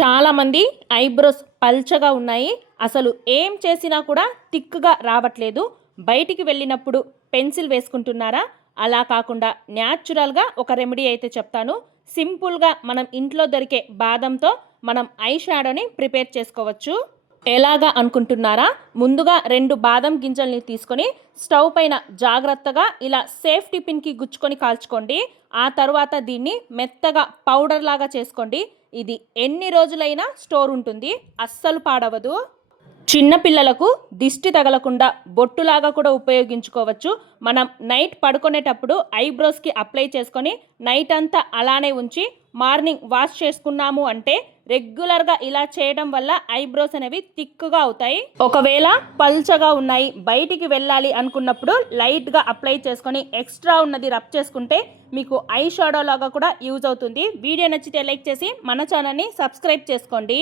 చాలామంది ఐబ్రోస్ పల్చగా ఉన్నాయి. అసలు ఏం చేసినా కూడా థిక్గా రావట్లేదు. బయటికి వెళ్ళినప్పుడు పెన్సిల్ వేసుకుంటున్నారా? అలా కాకుండా న్యాచురల్గా ఒక రెమెడీ అయితే చెప్తాను. సింపుల్గా మనం ఇంట్లో దొరికే బాదంతో మనం ఐ షాడోని ప్రిపేర్ చేసుకోవచ్చు. ఎలాగా అనుకుంటున్నారా? ముందుగా రెండు బాదం గింజల్ని తీసుకొని స్టవ్ పైన జాగ్రత్తగా ఇలా సేఫ్టీ పిన్కి గుచ్చుకొని కాల్చుకోండి. ఆ తర్వాత దీన్ని మెత్తగా పౌడర్ లాగా చేసుకోండి. ఇది ఎన్ని రోజులైనా స్టోర్ ఉంటుంది. అస్సలు పాడవదు. చిన్నపిల్లలకు దిష్టి తగలకుండా బొట్టులాగా కూడా ఉపయోగించుకోవచ్చు. మనం నైట్ పడుకునేటప్పుడు ఐబ్రోస్కి అప్లై చేసుకొని నైట్ అంతా అలానే ఉంచి మార్నింగ్ వాష్ చేసుకున్నాము అంటే రెగ్యులర్గా ఇలా చేయడం వల్ల ఐబ్రోస్ అనేవి థిక్గా అవుతాయి. ఒకవేళ పల్చగా ఉన్నాయి బయటికి వెళ్ళాలి అనుకున్నప్పుడు లైట్గా అప్లై చేసుకొని ఎక్స్ట్రా ఉన్నది రబ్ చేసుకుంటే మీకు ఐ షాడో లాగా కూడా యూజ్ అవుతుంది. వీడియో నచ్చితే లైక్ చేసి మన ఛానల్ని సబ్స్క్రైబ్ చేసుకోండి.